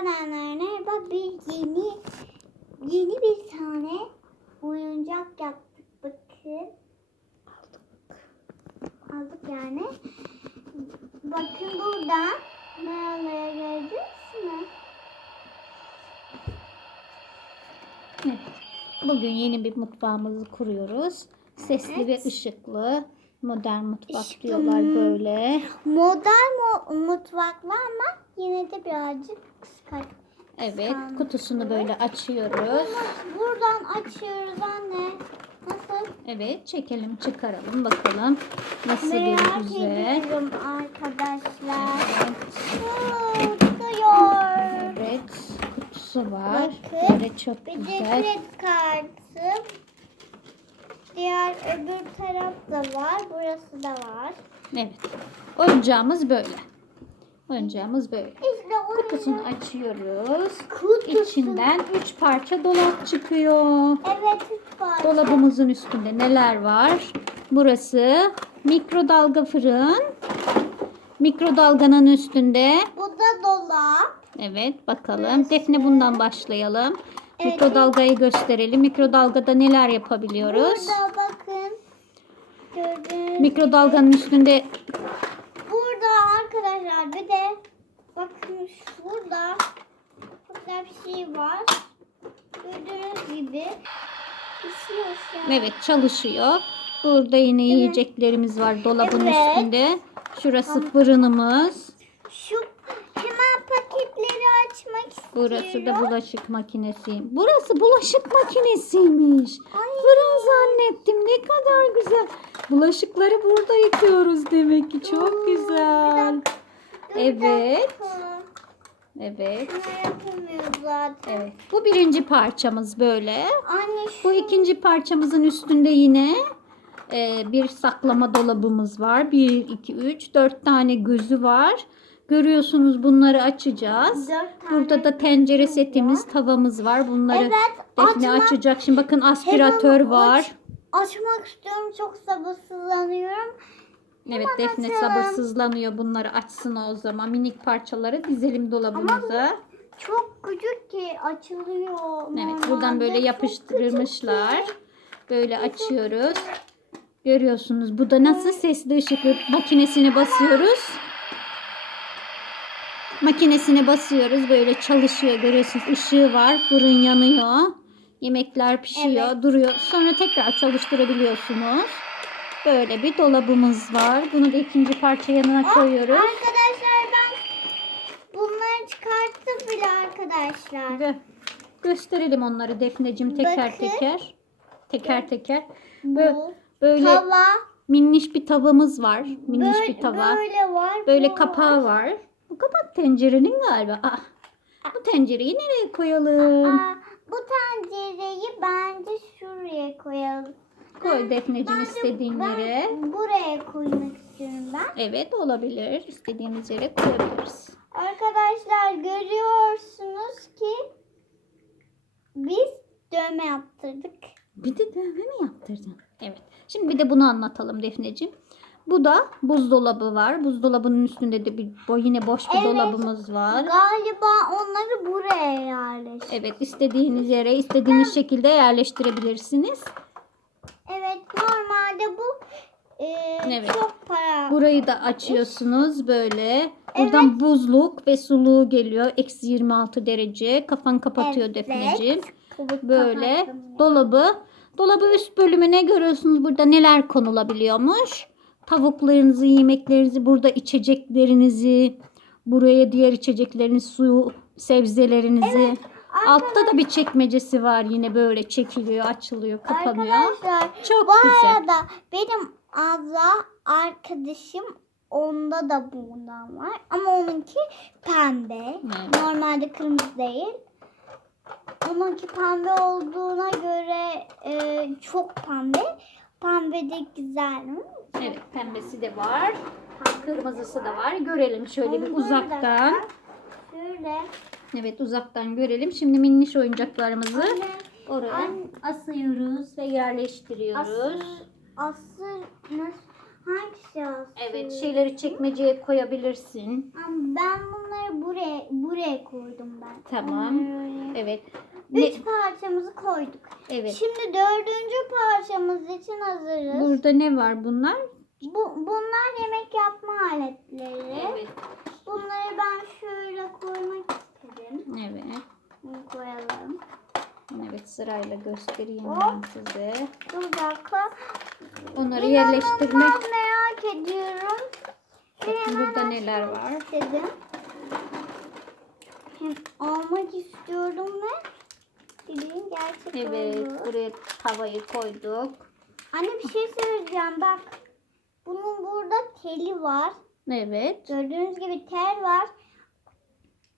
kanallarına bak bir yeni yeni bir tane oyuncak yaptık bakın. Aldık yani. Bakın burada mağaraları gördünüz mü? Evet. Bugün yeni bir mutfağımızı kuruyoruz. Sesli ve Evet. ışıklı. Modern mutfak Işıklı diyorlar mı? böyle. Modern mu mutfaklı ama yine de birazcık kıskanç. Evet. Kutusunu böyle açıyoruz. Buradan açıyoruz anne. Nasıl? Evet. Çekelim çıkaralım bakalım. Nasıl bir Merak güzel. ediyorum arkadaşlar. Evet. Tutuyor. Evet. Kutusu var. Bakın. Böyle çok Bir de güzel. kredi kartı. Diğer öbür taraf da var. Burası da var. Evet. Oyuncağımız böyle. Oyuncağımız böyle. İşte Kutusunu açıyoruz. kutusu. İçinden üç parça dolap çıkıyor. Evet üç var. Dolabımızın üstünde neler var? Burası mikrodalga fırın. Mikrodalganın üstünde. Bu da dolap. Evet bakalım. Defne bundan başlayalım. Evet. Mikrodalgayı gösterelim. Mikrodalgada neler yapabiliyoruz? Burada bakın. Gördüğünüz Mikrodalganın üstünde Burada arkadaşlar bir de bakın şurada burada bir şey var. Gördüğünüz gibi pişiyor şu an. evet çalışıyor. Burada yine yiyeceklerimiz var dolabın Evet. üstünde. Şurası fırınımız. Şu hemen paketleri açmak istiyorum. Burası da bulaşık makinesi. Burası bulaşık makinesiymiş. Fırın zannettim. Ne kadar güzel. Bulaşıkları burada yıkıyoruz demek ki. Çok güzel. Bir Evet. Evet. Evet. Bu birinci parçamız böyle. Bu ikinci parçamızın üstünde yine e, bir saklama dolabımız var. 1, 2, 3, 4 tane gözü var. Görüyorsunuz bunları açacağız. Burada da tencere setimiz, tavamız var. Bunları Evet, Defne açmak- açacak. Şimdi bakın aspiratör var. aç- açmak istiyorum. Çok sabırsızlanıyorum. Evet Defne açalım. sabırsızlanıyor bunları açsın o zaman. Minik parçaları dizelim dolabımıza. Çok küçük ki açılıyor. Evet buradan böyle yapıştırmışlar. Böyle açıyoruz. Görüyorsunuz bu da nasıl sesli ışıklı makinesine basıyoruz. Makinesine basıyoruz böyle çalışıyor görüyorsunuz ışığı var fırın yanıyor. Yemekler pişiyor duruyor sonra tekrar çalıştırabiliyorsunuz. Böyle bir dolabımız var. Bunu da ikinci parça yanına koyuyoruz. Arkadaşlar ben bunları çıkarttım bile arkadaşlar. Gö- gösterelim onları Defneciğim teker Bakın. teker. Teker teker. Bö- Bu Böyle tava. minniş bir tavamız var. Minniş böyle, bir tava. Böyle var. Böyle kapağı var. Bu kapak tencerenin galiba. Ah, bu tencereyi nereye koyalım? Aa, bu tencereyi bence şuraya koyalım. Koy Defneciğim istediğin ben yere. Buraya koymak istiyorum ben. Evet olabilir. İstediğimiz yere koyabiliriz. Arkadaşlar görüyorsunuz ki biz dövme yaptırdık. Bir de dövme mi yaptırdın? Evet. Şimdi bir de bunu anlatalım Defneciğim. Bu da buzdolabı var. Buzdolabının üstünde de bir bo- yine boş bir Evet. dolabımız var. Galiba onları buraya yerleştirdik. Evet, istediğiniz yere istediğiniz şekilde yerleştirebilirsiniz. Evet normalde bu e, Evet. çok para. Burayı da açıyorsunuz böyle. Buradan buzluk ve suluğu geliyor. Eksi 26 derece. Kafan kapatıyor Evet. Defneciğim. Böyle dolabı. Dolabı üst bölümüne görüyorsunuz burada neler konulabiliyormuş. Tavuklarınızı, yemeklerinizi, burada içeceklerinizi, buraya diğer içecekleriniz, suyu, sebzelerinizi. Altta da bir çekmecesi var yine böyle çekiliyor, açılıyor, kapanıyor. Arkadaşlar Çok bu güzel. arada benim abla arkadaşım onda da bundan var. Ama onunki pembe. Evet. Normalde kırmızı değil. Onunki pembe olduğuna göre e, çok pembe. Pembe de güzel? Evet pembesi de var. Kırmızısı da var. Görelim şöyle bir uzaktan. Şöyle. Evet uzaktan görelim. Şimdi minniş oyuncaklarımızı Anne, oraya Anne. asıyoruz ve yerleştiriyoruz. asır, asır nasıl? Hangisi olsun? Evet şeyleri çekmeceye koyabilirsin. Ama Ben bunları buraya buraya koydum ben. Tamam. Evet. Ne? Üç parçamızı koyduk. Evet. Şimdi dördüncü parçamız için hazırız. Burada ne var bunlar? Bu, bunlar yemek yapma aletleri. Evet. Bunları ben şöyle koymak istedim. Evet. Bunu koyalım. Evet sırayla göstereyim Hop. ben size. Dur dakika. Onları yerleştirmek. İnanılmaz merak ediyorum. Bakın burada neler var. Hem almak istiyorum ve dediğim gerçek Evet oldu. buraya tavayı koyduk. Anne bir şey söyleyeceğim bak. Bunun burada teli var. Evet. Gördüğünüz gibi tel var.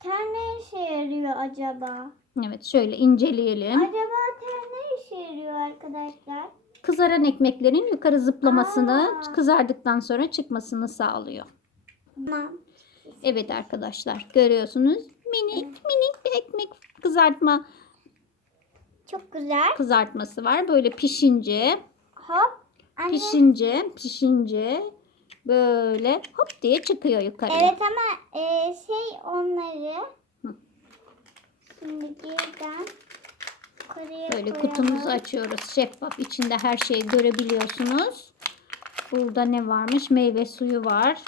Tel ne işe yarıyor acaba? Evet şöyle inceleyelim. Acaba tel ne işe yarıyor arkadaşlar? Kızaran ekmeklerin yukarı zıplamasını Aa. kızardıktan sonra çıkmasını sağlıyor. Tamam. Evet arkadaşlar görüyorsunuz minik minik bir ekmek kızartma Çok güzel. kızartması var. Böyle pişince Hop. Anne. pişince pişince böyle hop diye çıkıyor yukarıya. Evet ama e, şey onları Hı. şimdi birden yukarıya Böyle koyalım. kutumuzu açıyoruz. Şeffaf içinde her şeyi görebiliyorsunuz. Burada ne varmış? Meyve suyu var.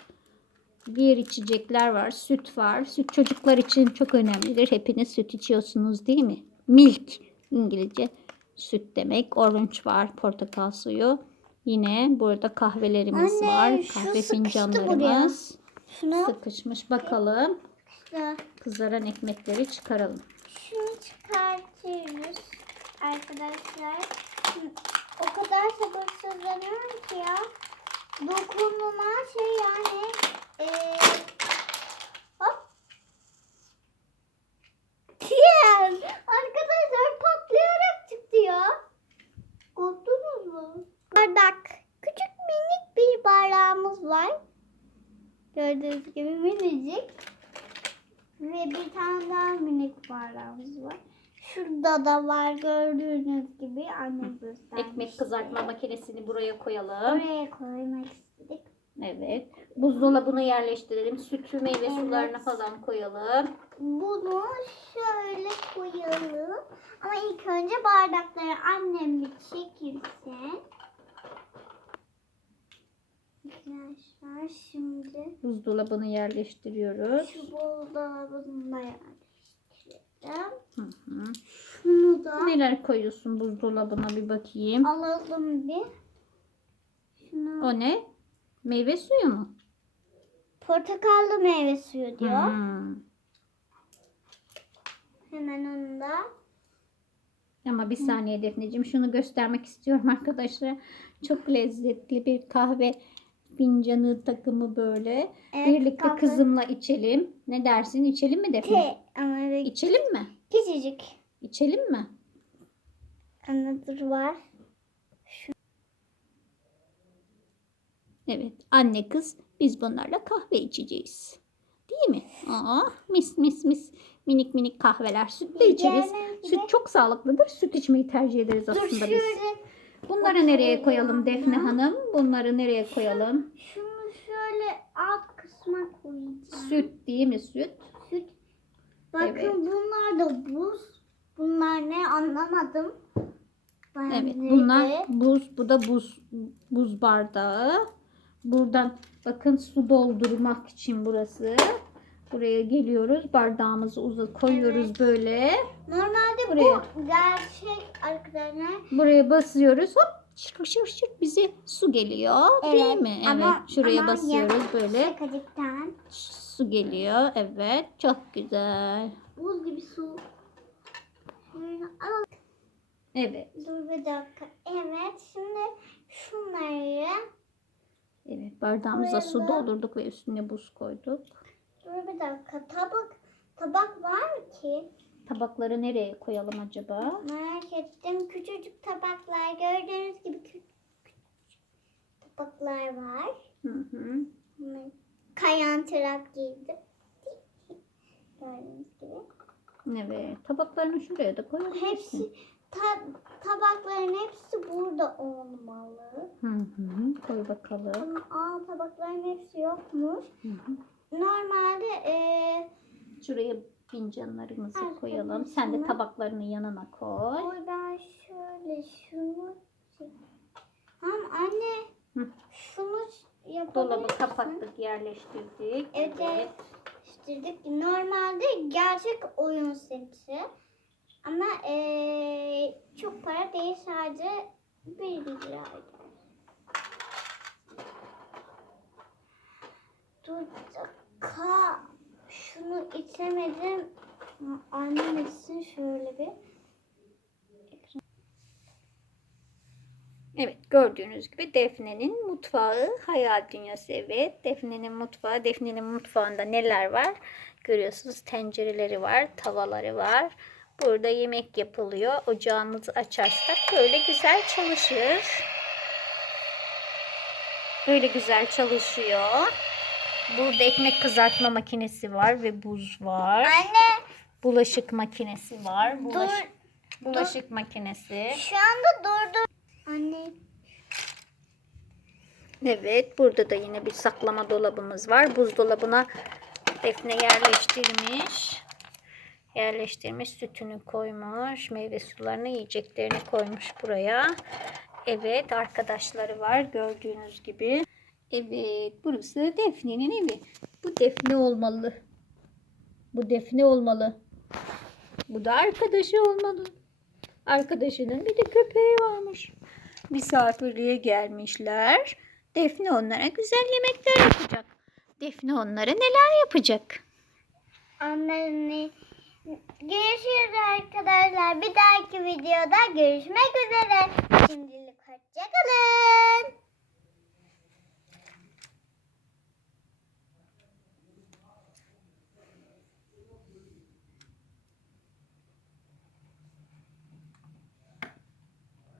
Diğer içecekler var. Süt var. Süt çocuklar için çok önemlidir. Hepiniz süt içiyorsunuz değil mi? Milk İngilizce süt demek. Orange var. Portakal suyu. Yine burada kahvelerimiz Anne, var. şu Kahve sıkıştı fincanlarımız. Şunu, Sıkışmış. Bakalım. Kızaran ekmekleri çıkaralım. şunu çıkartıyoruz arkadaşlar. O kadar sabırsızlanıyorum ki ya. Dokunma şey yani e, hop. Yes! Arkadaşlar patlayarak çıktı ya. Korktunuz mu? Bardak. Küçük minik bir bardağımız var. Gördüğünüz gibi minicik. Ve bir tane daha minik bardağımız var. Şurada da var gördüğünüz gibi annem. Ekmek kızartma makinesini buraya koyalım. Oraya koymak istedik. Evet. Buzdolabına yerleştirelim. Sütü, meyve Evet. sularını falan koyalım. Bunu şöyle koyalım. Ama ilk önce bardakları annem bir çekilsin. Arkadaşlar şimdi Buzdolabını yerleştiriyoruz. şu buzdolabını da yerleştirelim. Hı hı. Şunu da Neler koyuyorsun buzdolabına bir bakayım. alalım bir. Şunu O ne? Meyve suyu mu? portakallı meyve suyu diyor. Hmm. Hemen onu da. Ama bir saniye Defneciğim şunu göstermek istiyorum arkadaşlar. Çok lezzetli bir kahve fincanı takımı böyle. Evet, Birlikte kahve. kızımla içelim. Ne dersin? İçelim mi Defne? Te ama evet, İçelim mi? küçücük İçelim mi? anıdır var. Evet, anne kız biz bunlarla kahve içeceğiz. Değil mi? Aa, mis mis mis minik minik kahveler. Sütle içeriz. Süt çok sağlıklıdır. Süt içmeyi tercih ederiz Dur aslında biz. şöyle Bunları nereye koyalım. Defne Hanım? Bunları nereye koyalım? şunu şöyle alt kısma koyacağım. Süt değil mi süt? Süt. Bakın Evet. bunlar da buz. Bunlar ne anlamadım. Ben Evet, de- bunlar buz. Bu da buz buz bardağı. Buradan bakın su doldurmak için burası. Buraya geliyoruz. Bardağımızı uzat koyuyoruz Evet. böyle. Normalde Buraya. bu gerçek arkadaşlar. Buraya basıyoruz. Hop şır şır şır bize su geliyor. Değil Evet, mi? ama- evet. Şuraya ama basıyoruz böyle. Şakacıktan. Su geliyor. Evet. Çok güzel. Buz gibi su. Evet. Dur bir dakika. Evet şimdi şunları. Evet. Bardağımıza su doldurduk ve üstüne buz koyduk. Dur bir dakika. Tabak tabak var mı ki? Tabakları nereye koyalım acaba? Merak ettim. Küçücük tabaklar. Gördüğünüz gibi küçük tabaklar var. Hı hı. Kayan çırak giydim. Gördüğünüz gibi. Evet. Tabaklarını şuraya da koyabilirsin. Hepsi ta- tabakların hepsi burada olmalı. Hı hı. Koy bakalım. Aa, tabakların hepsi yokmuş. Hı hı. Normalde eee Şuraya fincanlarımızı Evet, koyalım. Sen de tabaklarını yanına koy. Oy ben şöyle şunu Ham anne Hı. şunu yapabilir Dolabı kapattık, yerleştirdik. Evet, evet. Normalde gerçek oyun seti. Ama eee, çok para değil sadece 1 lira. Dur dakika. Şunu itemedim. Annem etsin şöyle bir. Evet gördüğünüz gibi Defne'nin mutfağı hayal dünyası evet. Defne'nin mutfağı. Defne'nin mutfağında neler var? Görüyorsunuz tencereleri var, tavaları var. Burada yemek yapılıyor. Ocağımızı açarsak böyle güzel çalışır. Böyle güzel çalışıyor. Burada ekmek kızartma makinesi var ve buz var. Anne Bulaşık makinesi var. Bulaş, dur. bulaşık makinesi. Şu anda durdu. Anne Evet, burada da yine bir saklama dolabımız var. Buzdolabına Defne yerleştirmiş. Yerleştirmiş, sütünü koymuş, meyve sularını, yiyeceklerini koymuş buraya. Evet, arkadaşları var gördüğünüz gibi. Evet, burası Defne'nin evi. Bu Defne olmalı. Bu Defne olmalı. Bu da arkadaşı olmalı. Arkadaşının bir de köpeği varmış. Misafirliğe gelmişler. Defne onlara güzel yemekler yapacak. Defne onlara neler yapacak? Anne Görüşürüz arkadaşlar. Bir dahaki videoda görüşmek üzere. Şimdilik hoşçakalın.